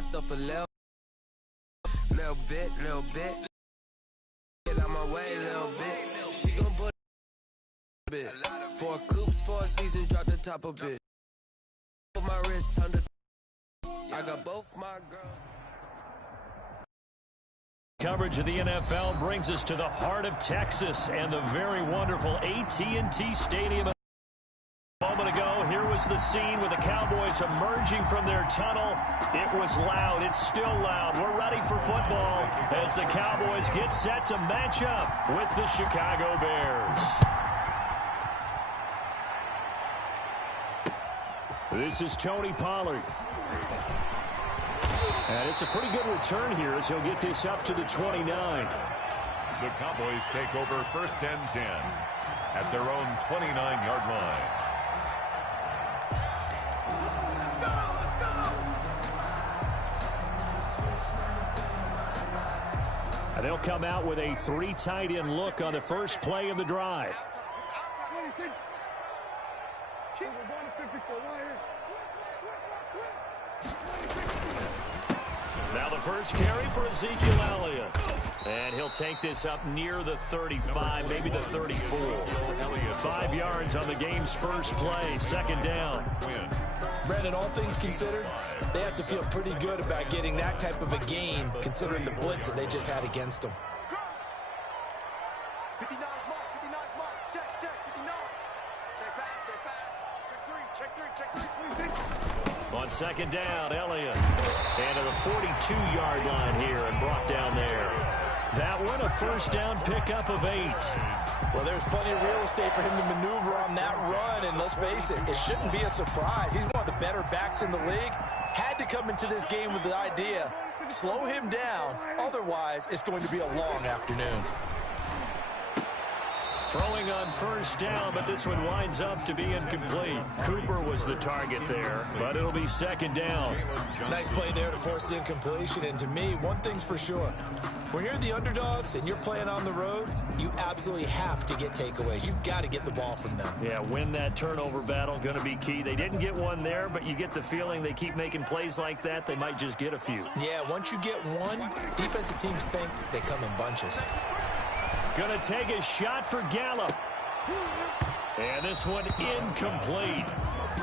myself a little bit. Get out my way a little bit. She gon' put a bit. 4 coops, 4 seasons, drop the top a bit. Put my wrist under. I got both my girls. Coverage of the NFL brings us to the heart of Texas and the very wonderful AT&T Stadium. A moment ago, here was the scene with the Cowboys emerging from their tunnel. It was loud. It's still loud. We're ready for football as the Cowboys get set to match up with the Chicago Bears. This is Tony Pollard. And it's a pretty good return here as he'll get this up to the 29. The Cowboys take over 1st and 10 at their own 29-yard line. And they'll come out with a 3 tight end look on the first play of the drive. Now the first carry for Ezekiel Elliott. And he'll take this up near the 35, maybe the 34. 5 yards on the game's first play, 2nd down. Brandon, all things considered, they have to feel pretty good about getting that type of a gain, considering the blitz that they just had against them. On 2nd down, Elliott. And to the 42-yard line here and brought down there. That one, a 1st down pickup of 8. Well, there's plenty of real estate for him to maneuver on that run, and let's face it, it shouldn't be a surprise. He's one of the better backs in the league. Had to come into this game with the idea, slow him down, otherwise it's going to be a long afternoon. Throwing on 1st down, but this one winds up to be incomplete. Cooper was the target there, but it'll be 2nd down. Nice play there to force the incompletion, and to me, one thing's for sure. When you're the underdogs and you're playing on the road, you absolutely have to get takeaways. You've got to get the ball from them. Yeah, win that turnover battle, going to be key. They didn't get one there, but you get the feeling they keep making plays like that, they might just get a few. Yeah, once you get one, defensive teams think they come in bunches. Going to take a shot for Gallup. And this one incomplete.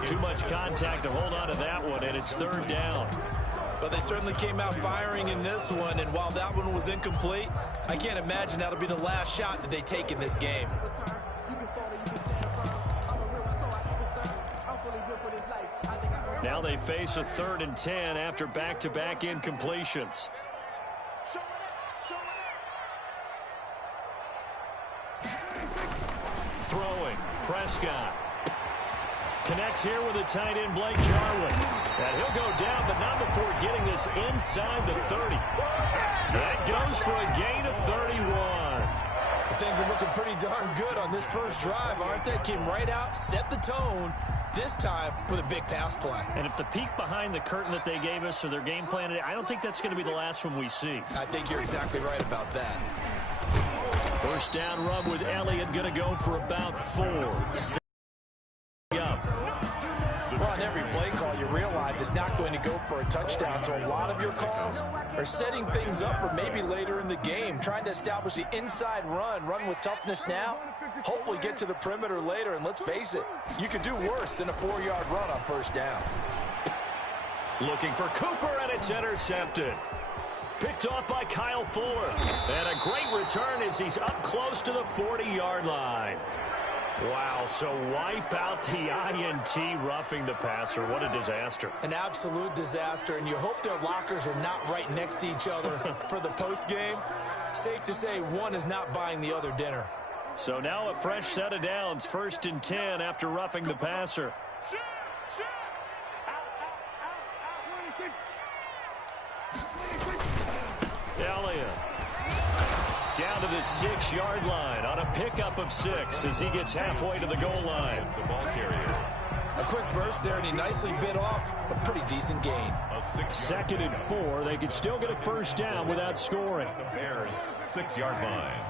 Too much contact to hold on to that one, and it's 3rd down. But they certainly came out firing in this one, and while that one was incomplete, I can't imagine that'll be the last shot that they take in this game. Now they face a 3rd and 10 after back-to-back incompletions. Throwing, Prescott. Connects here with a tight end, Blake Jarwin. And he'll go down, but not before getting this inside the 30. That goes for a gain of 31. Things are looking pretty darn good on this first drive, aren't they? Came right out, set the tone, this time with a big pass play. And if the peek behind the curtain that they gave us or their game plan, I don't think that's going to be the last one we see. I think you're exactly right about that. 1st down run with Elliott, going to go for about 4. Well, on every play call, you realize it's not going to go for a touchdown, so a lot of your calls are setting things up for maybe later in the game, trying to establish the inside run with toughness now, hopefully get to the perimeter later, and let's face it, you could do worse than a 4-yard run on 1st down. Looking for Cooper, and it's intercepted. Picked off by Kyle Fuller. And a great return as he's up close to the 40-yard line. Wow, so wipe out the INT roughing the passer. What a disaster. An absolute disaster, and you hope their lockers are not right next to each other for the postgame. Safe to say one is not buying the other dinner. So now a fresh set of downs, 1st and 10 after roughing the passer. Elliott down to the 6-yard line on a pickup of 6 as he gets halfway to the goal line. The ball carrier. A quick burst there, and he nicely bit off a pretty decent gain. 2nd and 4. They could still get a 1st down without scoring. The Bears' 6-yard line.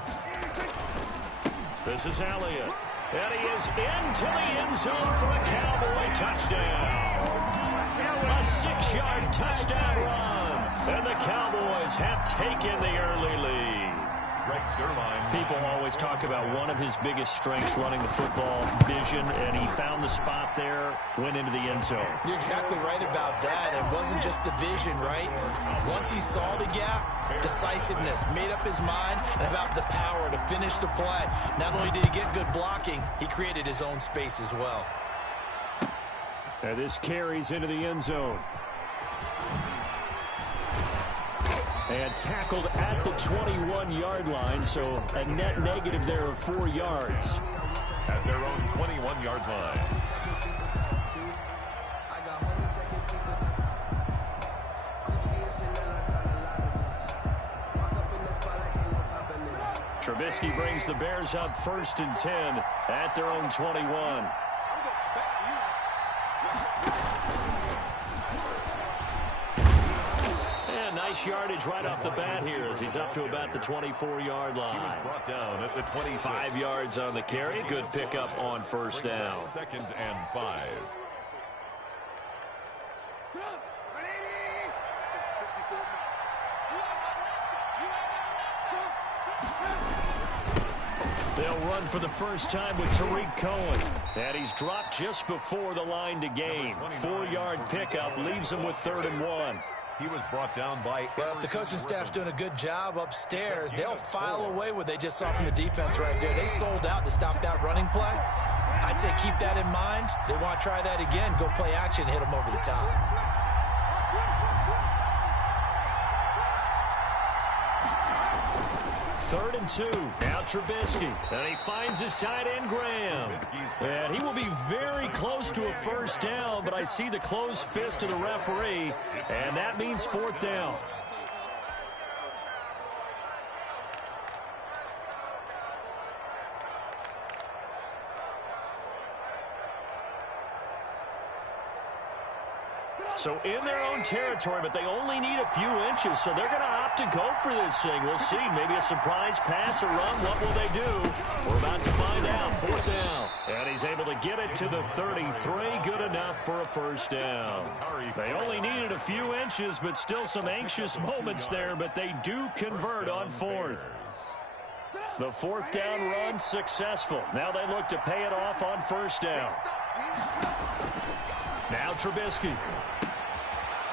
This is Elliott. And he is into the end zone for a Cowboy touchdown. A 6-yard touchdown run. And the Cowboys have taken the early lead. People always talk about one of his biggest strengths running the football, vision, and he found the spot there, went into the end zone. You're exactly right about that. It wasn't just the vision, right? Once he saw the gap, decisiveness, made up his mind, and about the power to finish the play. Not only did he get good blocking, he created his own space as well. And this carries into the end zone. And tackled at the 21-yard line, so a net negative there of 4 yards. At their own 21-yard line. Trubisky brings the Bears up 1st and 10 at their own 21. Nice yardage right off the bat here as he's up to about the 24-yard line. He was brought down at the 26. 5 yards on the carry. Good pickup on first down. 2nd and 5. They'll run for the first time with Tariq Cohen. And he's dropped just before the line to gain. 4-yard pickup leaves him with 3rd and 1. He was brought down by... Well, if the coaching staff's doing a good job upstairs, they'll file away what they just saw from the defense right there. They sold out to stop that running play. I'd say keep that in mind. They want to try that again, go play action, hit them over the top. Third and 2. Now Trubisky. And he finds his tight end, Graham. And he will be very close to a first down, but I see the closed fist of the referee, and that means 4th down. So in their own territory, but they only need a few inches, so they're going to opt to go for this thing. We'll see. Maybe a surprise pass or run. What will they do? We're about to find out. 4th down. And he's able to get it to the 33. Good enough for a first down. They only needed a few inches, but still some anxious moments there, but they do convert on 4th. The 4th down run successful. Now they look to pay it off on first down. Now Trubisky.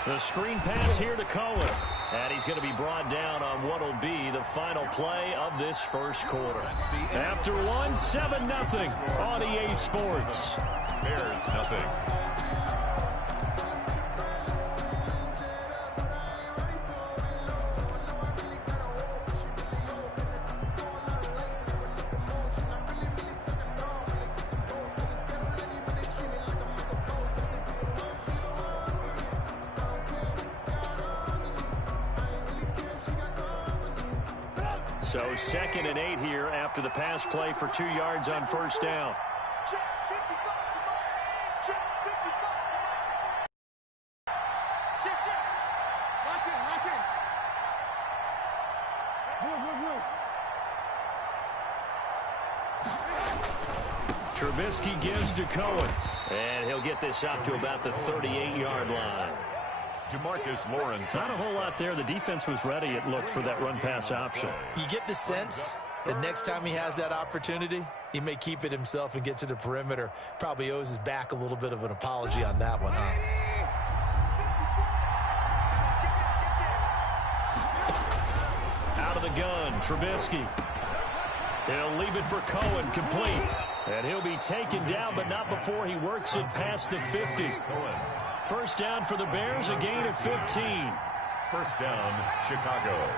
The screen pass here to Cohen. And he's going to be brought down on what will be the final play of this first quarter. After one, 7-0 on EA Sports. Bears nothing. So 2nd and 8 here after the pass play for 2 yards on first down. Trubisky gives to Cohen. And he'll get this up to about the 38-yard line. Demarcus Lawrence. Not a whole lot there. The defense was ready, it looked, for that run-pass option. You get the sense that next time he has that opportunity, he may keep it himself and get to the perimeter. Probably owes his back a little bit of an apology on that one, huh? Out of the gun, Trubisky. He'll leave it for Cohen, complete. And he'll be taken down, but not before he works it past the 50. First down for the Bears, a gain of 15. First down, Chicago.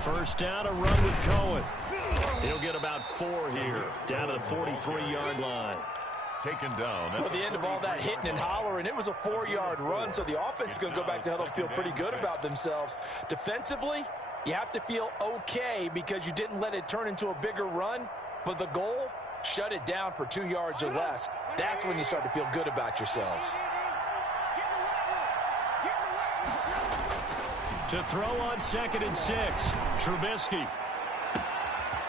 First down, a run with Cohen. He'll get about 4 here, down to the 43-yard line. Taken down. At the end of all that hitting and hollering, it was a 4-yard run, so the offense is going to go back to huddle and feel pretty good about themselves. Defensively, you have to feel okay because you didn't let it turn into a bigger run, but the goal, shut it down for 2 yards or less. That's when you start to feel good about yourselves. To throw on 2nd and 6. Trubisky.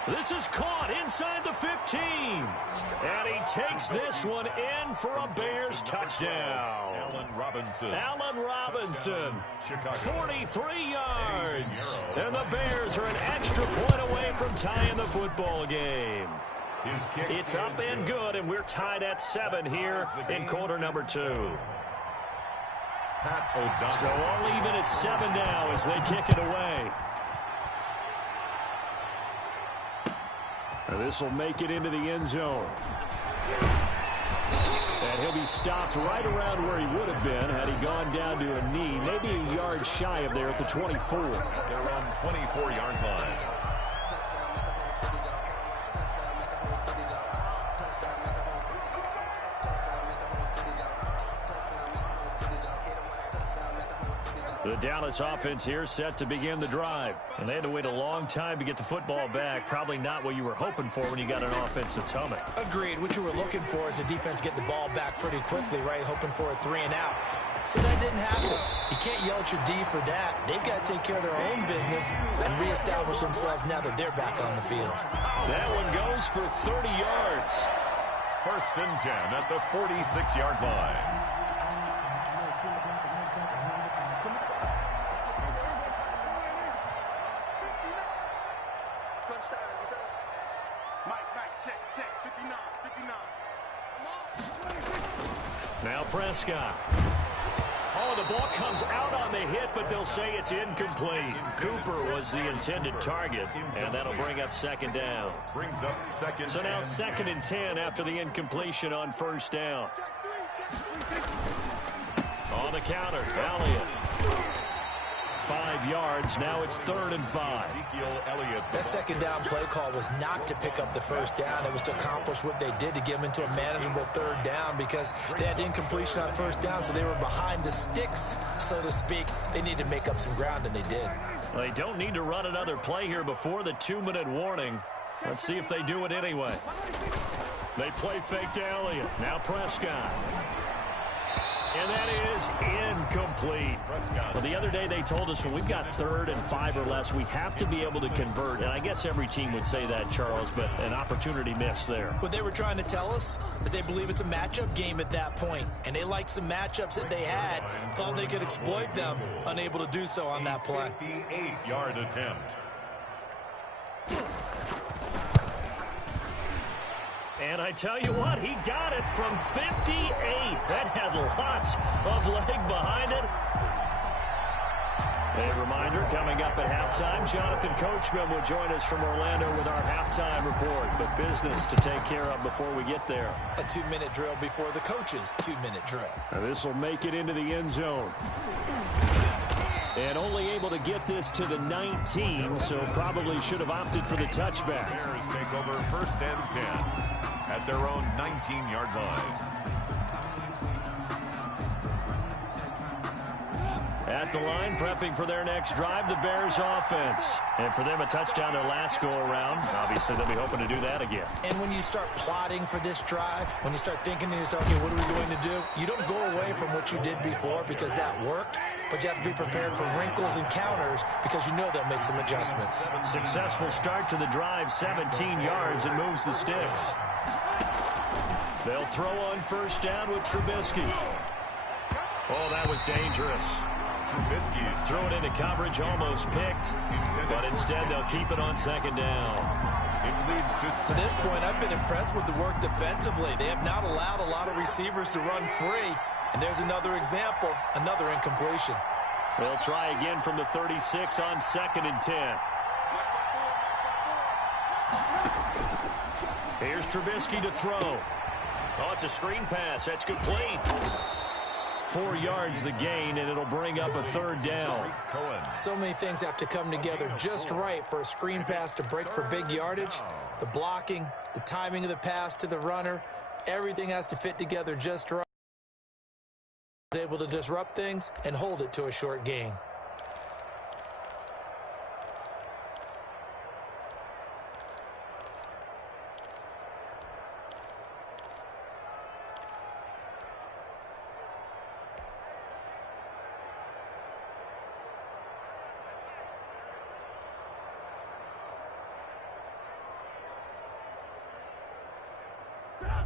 This is caught inside the 15. And he takes this one in for a Bears touchdown. Allen Robinson. 43 yards. And the Bears are an extra point away from tying the football game. It's up and good, and we're tied at 7 here in quarter number 2. So all even at 7 now as they kick it away. This will make it into the end zone. And he'll be stopped right around where he would have been had he gone down to a knee, maybe a yard shy of there at the 24. They're on 24-yard line. The Dallas offense here set to begin the drive. And they had to wait a long time to get the football back. Probably not what you were hoping for when you got an offense that's humming. Agreed. What you were looking for is the defense get the ball back pretty quickly, right? Hoping for a 3 and out. So that didn't happen. You can't yell at your D for that. They've got to take care of their own business and reestablish themselves now that they're back on the field. That one goes for 30 yards. 1st and 10 at the 46-yard line. Now Prescott. Oh, the ball comes out on the hit, but they'll say it's incomplete. Cooper was the intended target, and that'll bring up 2nd down. Brings up 2nd. So now 2nd and 10 after the incompletion on 1st down. On the counter, Elliott. 5 yards. Now it's 3rd and 5. That 2nd down play call was not to pick up the 1st down. It was to accomplish what they did to get them into a manageable 3rd down because they had incompletion on 1st down, so they were behind the sticks, so to speak. They needed to make up some ground, and they did. Well, they don't need to run another play here before the 2-minute warning. Let's see if they do it anyway. They play fake to Elliott. Now Prescott. And that is incomplete. Well, the other day they told us when we've got 3rd and 5 or less, we have to be able to convert. And I guess every team would say that, Charles, but an opportunity missed there. What they were trying to tell us is they believe it's a matchup game at that point. And they liked some matchups that they had, thought they could exploit them, unable to do so on that play. 58-yard attempt. And I tell you what, he got it from 58. That had lots of leg behind it. A reminder, coming up at halftime, Jonathan Coachman will join us from Orlando with our halftime report. But business to take care of before we get there. A 2-minute drill before the coach's 2-minute drill. Now this will make it into the end zone. And only able to get this to the 19, so probably should have opted for the touchback. Bears take over 1st and 10 at their own 19-yard line. At the line, prepping for their next drive, the Bears offense. And for them, a touchdown their last go-around. Obviously, they'll be hoping to do that again. And when you start plotting for this drive, when you start thinking to yourself, okay, what are we going to do? You don't go away from what you did before because that worked, but you have to be prepared for wrinkles and counters because you know they'll make some adjustments. Successful start to the drive, 17 yards, and moves the sticks. They'll throw on 1st down with Trubisky. Oh, that was dangerous. Trubisky's throw it into coverage, almost picked, but instead they'll keep it on 2nd down. It leads to this point, I've been impressed with the work defensively. They have not allowed a lot of receivers to run free, and there's another example, another incompletion. They'll try again from the 36 on 2nd and 10. Here's Trubisky to throw. Oh, it's a screen pass. That's complete. 4 yards the gain, and it'll bring up a 3rd down. So many things have to come together just right for a screen pass to break for big yardage. The blocking, the timing of the pass to the runner, everything has to fit together just right. Able to disrupt things and hold it to a short gain.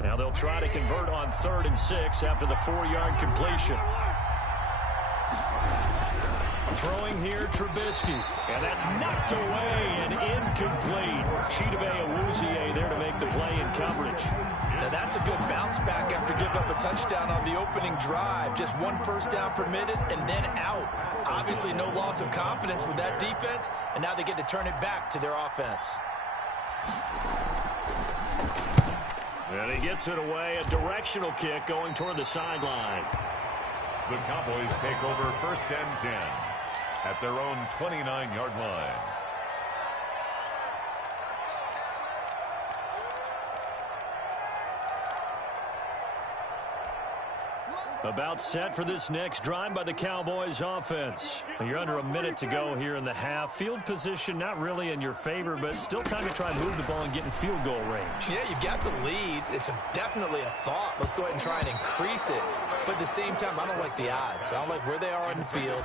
Now they'll try to convert on 3rd and 6 after the 4-yard completion. Throwing here, Trubisky. And that's knocked away and incomplete. Chidobe Awuzie there to make the play in coverage. Now that's a good bounce back after giving up a touchdown on the opening drive. Just 1 first down permitted and then out. Obviously no loss of confidence with that defense, and now they get to turn it back to their offense. And he gets it away, a directional kick going toward the sideline. The Cowboys take over 1st and 10 at their own 29-yard line. About set for this next drive by the Cowboys offense. You're under a minute to go here in the half. Field position not really in your favor, but still time to try and move the ball and get in field goal range. Yeah, you've got the lead. It's definitely a thought. Let's go ahead and try and increase it. But at the same time, I don't like the odds. I don't like where they are on the field.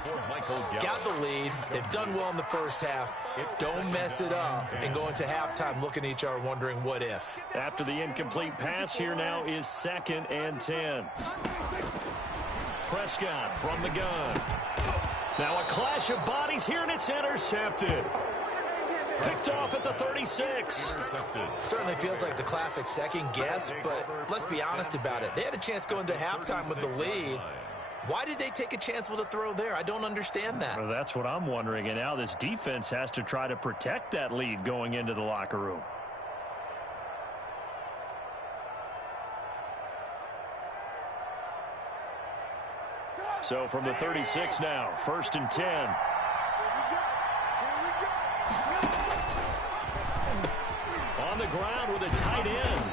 Got the lead. They've done well in the first half. Don't mess it up and go into halftime looking at each other wondering what if. After the incomplete pass, here now is 2nd and 10. Prescott from the gun. Now a clash of bodies here, and it's intercepted. Picked off at the 36. Certainly feels like the classic second guess, but let's be honest about it. They had a chance going into halftime with the lead. Why did they take a chance with a throw there? I don't understand that. Well, that's what I'm wondering, and now this defense has to try to protect that lead going into the locker room. So from the 36 now, 1st and 10. On the ground with a tight end.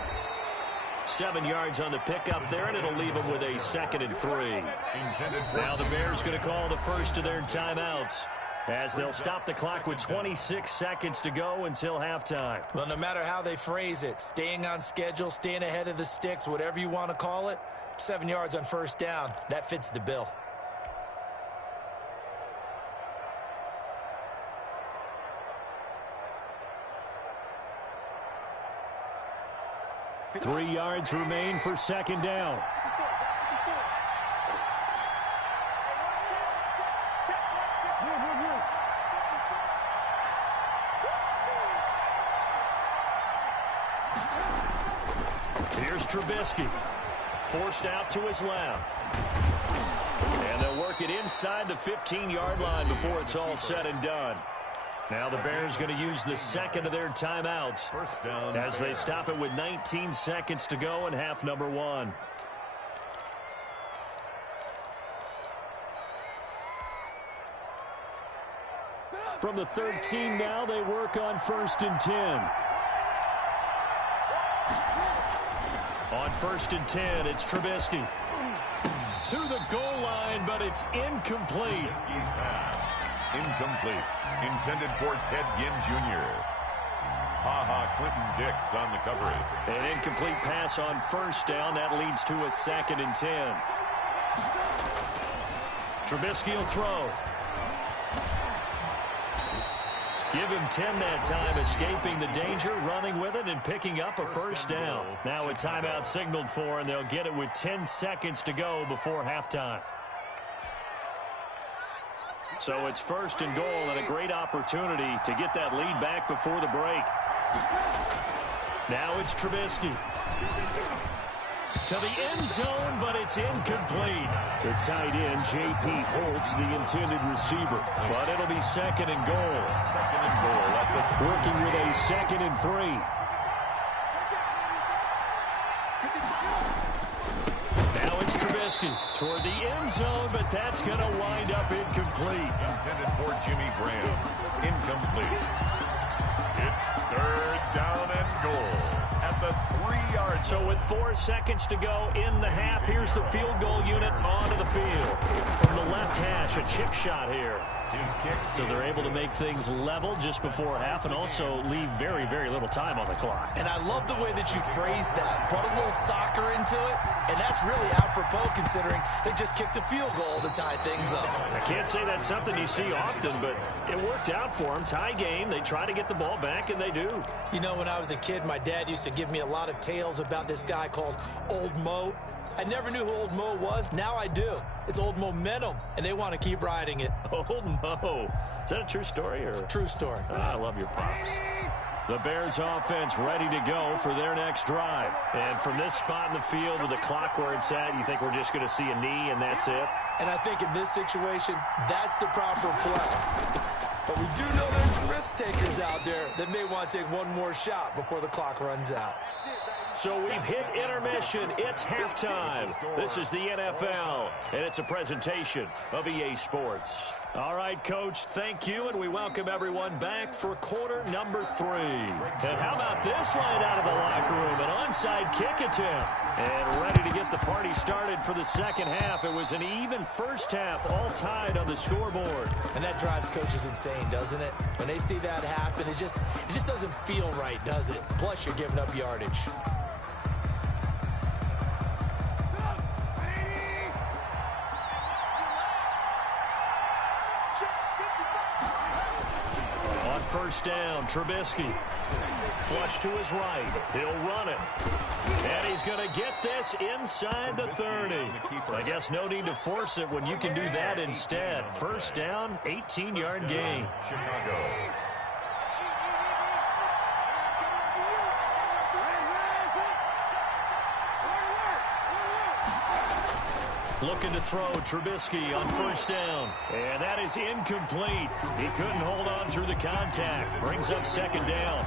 7 yards on the pickup there, and it'll leave them with a 2nd and 3. Now the Bears going to call the first of their timeouts, as they'll stop the clock with 26 seconds to go until halftime. Well, no matter how they phrase it, staying on schedule, staying ahead of the sticks, whatever you want to call it, 7 yards on 1st down, that fits the bill. Three yards remain for 2nd down. Here's Trubisky. Forced out to his left. And they'll work it inside the 15-yard line before it's all said and done. Now the Bears going to use the 2nd of their timeouts as they stop it with 19 seconds to go in half number 1. From the 13 now, they work on 1st and 10. On 1st and 10, it's Trubisky. To the goal line, but it's incomplete. Incomplete. Intended for Ted Ginn Jr. Clinton Dix on the coverage. An incomplete pass on 1st down. That leads to a 2nd and 10. Trubisky will throw. Give him 10 that time, escaping the danger, running with it, and picking up a 1st down. Now a timeout signaled for, and they'll get it with 10 seconds to go before halftime. So it's 1st and goal, and a great opportunity to get that lead back before the break. Now it's Trubisky. To the end zone, but it's incomplete. The tight end, J.P. Holtz, the intended receiver. But it'll be 2nd and goal. 2nd and goal. Working with a 2nd and 3. Now it's Trubisky toward the end zone, but that's going to wind up incomplete. Intended for Jimmy Graham. Incomplete. It's 3rd down and goal at the 3-yard. So with 4 seconds to go in the half, here's the field goal unit onto the field. From the left hash, a chip shot here. So they're able to make things level just before half and also leave very, very little time on the clock. And I love the way that you phrase that. Put a little soccer into it, and that's really apropos considering they just kicked a field goal to tie things up. I can't say that's something you see often, but it worked out for them. Tie game, they try to get the ball back, and they do. You know, when I was a kid, my dad used to give me a lot of tales about this guy called Old Mo. I never knew who Old Mo was. Now I do. It's Old Momentum, and they want to keep riding it. Old Mo. Is that a true story? Or? True story. I love your pops. The Bears offense ready to go for their next drive. And from this spot in the field with the clock where it's at, you think we're just going to see a knee and that's it? And I think in this situation, that's the proper play. But we do know there's some risk takers out there that may want to take one more shot before the clock runs out. So we've hit intermission. It's halftime. This is the NFL, and it's a presentation of EA Sports. All right, Coach, thank you, and we welcome everyone back for quarter number 3. And how about this line out of the locker room? An onside kick attempt. And ready to get the party started for the second half. It was an even first half, all tied on the scoreboard. And that drives coaches insane, doesn't it? When they see that happen, it just doesn't feel right, does it? Plus, you're giving up yardage. First down, Trubisky. Flush to his right. He'll run it. And he's going to get this inside the 30. I guess no need to force it when you can do that instead. First down, 18-yard gain. Chicago. Looking to throw, Trubisky on first down. And that is incomplete. He couldn't hold on through the contact. Brings up second down.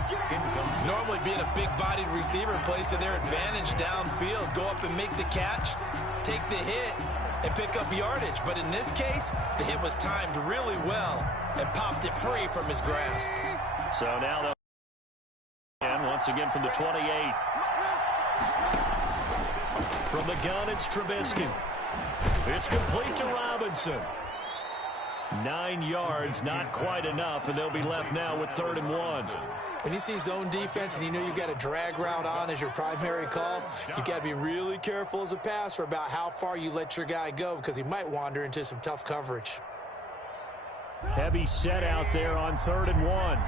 Normally being a big-bodied receiver plays to their advantage downfield. Go up and make the catch, take the hit, and pick up yardage. But in this case, the hit was timed really well and popped it free from his grasp. So now they'll once again from the 28. From the gun, it's Trubisky. It's complete to Robinson. 9 yards, not quite enough, and they'll be left now with 3rd and 1. When you see zone defense and you know you've got a drag route on as your primary call, you've got to be really careful as a passer about how far you let your guy go because he might wander into some tough coverage. Heavy set out there on 3rd and 1.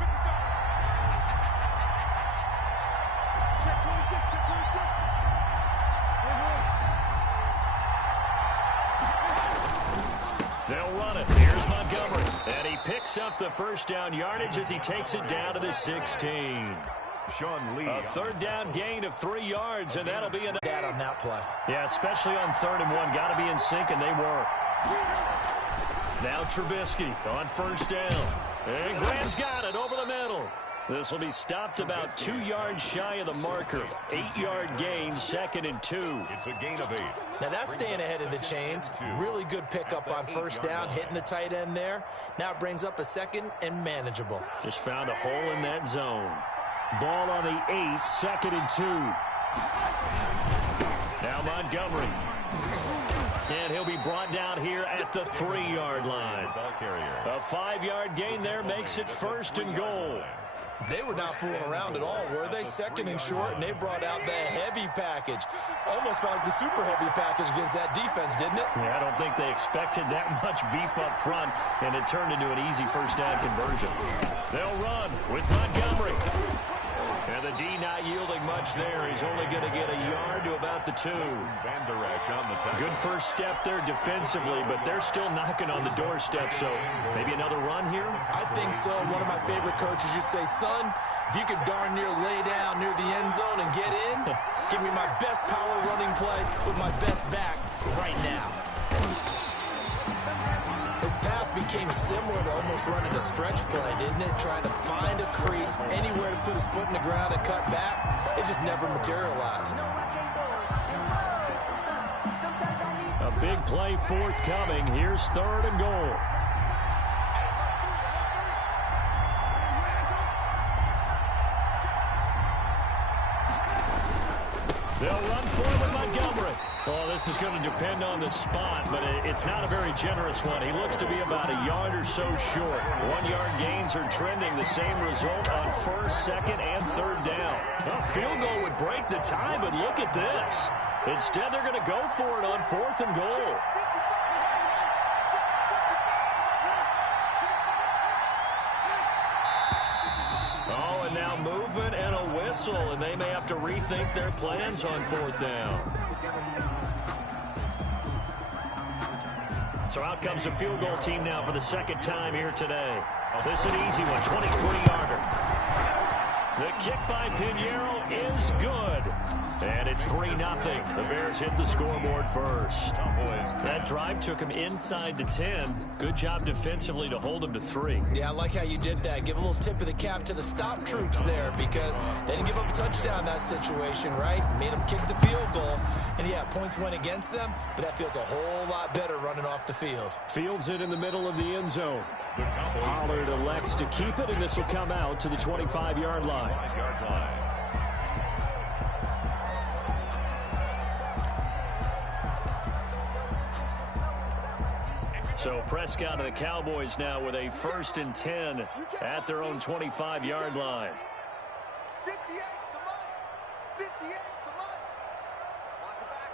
They'll run it. Here's Montgomery. And he picks up the first down yardage as he takes it down to the 16. Sean Lee. A 3rd down gain of 3 yards, and that'll be enough. That on that play. Yeah, especially on 3rd and 1. Got to be in sync, and they were. Now Trubisky on first down. And Graham's got it over the middle. This will be stopped about 2 yards shy of the marker. 8-yard gain, 2nd and 2. It's a gain of 8. Now that's staying ahead of the chains. Really good pickup on first down, hitting the tight end there. Now it brings up a 2nd and manageable. Just found a hole in that zone. Ball on the 8, 2nd and 2. Now Montgomery. And he'll be brought down here at the 3-yard line. A 5-yard gain there makes it 1st and goal. They were not fooling around at all, were they? 2nd and short, and they brought out the heavy package. Almost felt like the super heavy package against that defense, didn't it? Yeah, I don't think they expected that much beef up front, and it turned into an easy first down conversion. They'll run with Montgomery. And the D not yielding much there. He's only going to get a yard to about the 2. Good first step there defensively, but they're still knocking on the doorstep, so maybe another run here? I think so. One of my favorite coaches used to say, son, if you could darn near lay down near the end zone and get in, give me my best power running play with my best back right now. His path became similar to almost running a stretch play, didn't it? Trying to find a crease, anywhere to put his foot in the ground and cut back. It just never materialized. A big play forthcoming. Here's 3rd and goal. They'll run for it with Montgomery. Well, this is going to depend on the spot, but it's not a very generous one. He looks to be about a yard or or so short. 1-yard gains are trending. The same result on first, second, and third down. A field goal would break the tie, but look at this. Instead, they're going to go for it on 4th and goal. Oh, and now movement and a whistle, and they may have to rethink their plans on 4th down. So out comes a field goal team now for the second time here today. This is an easy one, 23-yarder. The kick by Pinheiro is good. And it's 3-0. The Bears hit the scoreboard first. That drive took him inside the 10. Good job defensively to hold him to 3. Yeah, I like how you did that. Give a little tip of the cap to the stop troops there because they didn't give up a touchdown in that situation, right? Made them kick the field goal. And, yeah, points went against them, but that feels a whole lot better running off the field. Fields it in the middle of the end zone. Pollard elects to keep it, and this will come out to the 25-yard line. So Prescott and the Cowboys now with a 1st and 10 at their own 25-yard line. 58's the money. 58's the money. Watch the back.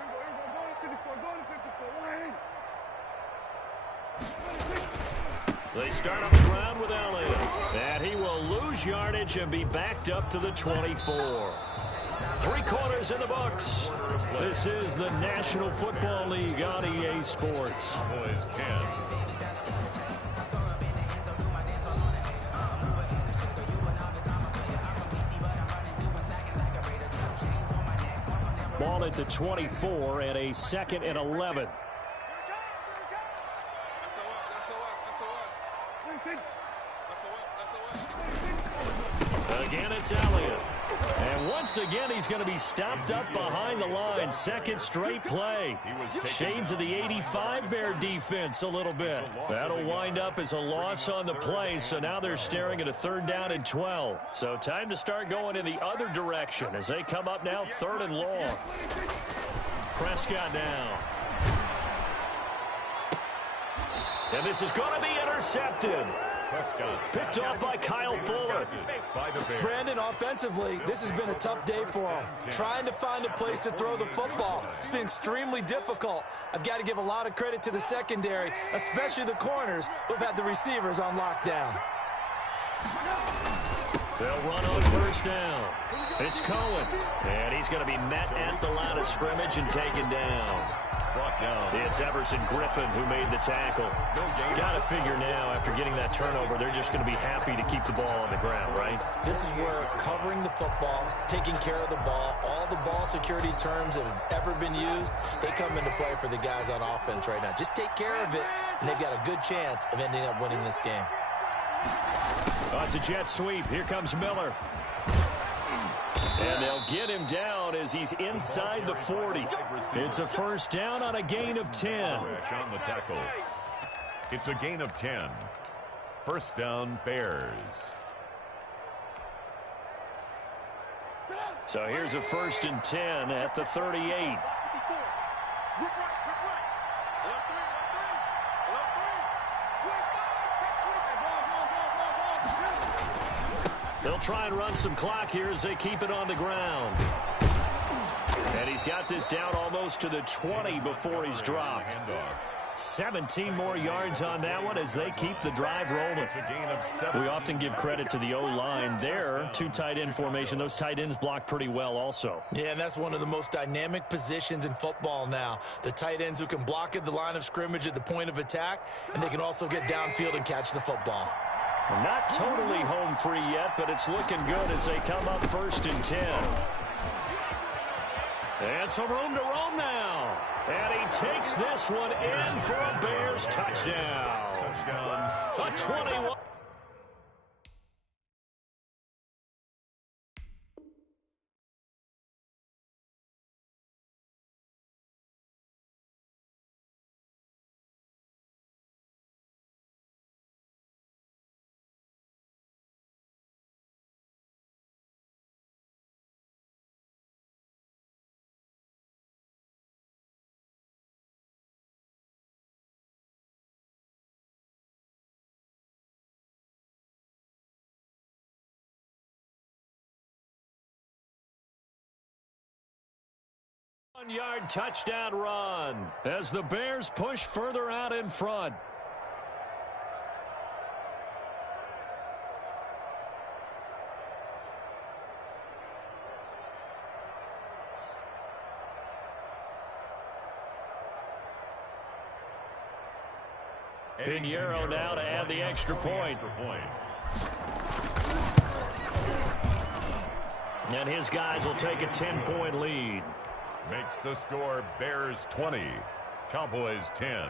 They start on the ground with Elliott. And he will lose yardage and be backed up to the 24. 3 quarters in the books. This is the National Football League on EA Sports. Cowboys 10. Ball at the 24 and a 2nd and 11. Again, it's Elliott. And once again, he's going to be stopped up behind the line. 2nd straight play. Shades of the 85 Bear defense a little bit. That'll wind up as a loss on the play, so now they're staring at a 3rd down and 12. So time to start going in the other direction as they come up now 3rd and long. Prescott now. And this is going to be intercepted. Picked off by Kyle Fuller. Brandon, offensively, this has been a tough day for him. Trying to find a place to throw the football. It's been extremely difficult. I've got to give a lot of credit to the secondary, especially the corners who've had the receivers on lockdown. They'll run on 1st down. It's Cohen. And he's going to be met at the line of scrimmage and taken down. It's Everson Griffin who made the tackle. Got to figure now, after getting that turnover, they're just going to be happy to keep the ball on the ground, right? This is where covering the football, taking care of the ball, all the ball security terms that have ever been used, they come into play for the guys on offense right now. Just take care of it, and they've got a good chance of ending up winning this game. Oh, it's a jet sweep. Here comes Miller. And they'll get him down as he's inside the 40. It's a 1st down on a gain of 10. On the tackle. It's a gain of 10. 1st down, Bears. So here's a 1st and 10 at the 38. They'll try and run some clock here as they keep it on the ground. And he's got this down almost to the 20 before he's dropped. 17 more yards on that one as they keep the drive rolling. We often give credit to the O-line there. 2 tight end formation. Those tight ends block pretty well also. Yeah, and that's one of the most dynamic positions in football now. The tight ends who can block at the line of scrimmage at the point of attack, and they can also get downfield and catch the football. Not totally home free yet, but it's looking good as they come up 1st and 10. And some room to roam now. And he takes this one in for a Bears touchdown. A 21. 1-yard touchdown run as the Bears push further out in front. Pinheiro now to add the extra point. And his guys will take a 10-point lead. Makes the score Bears 20, Cowboys 10.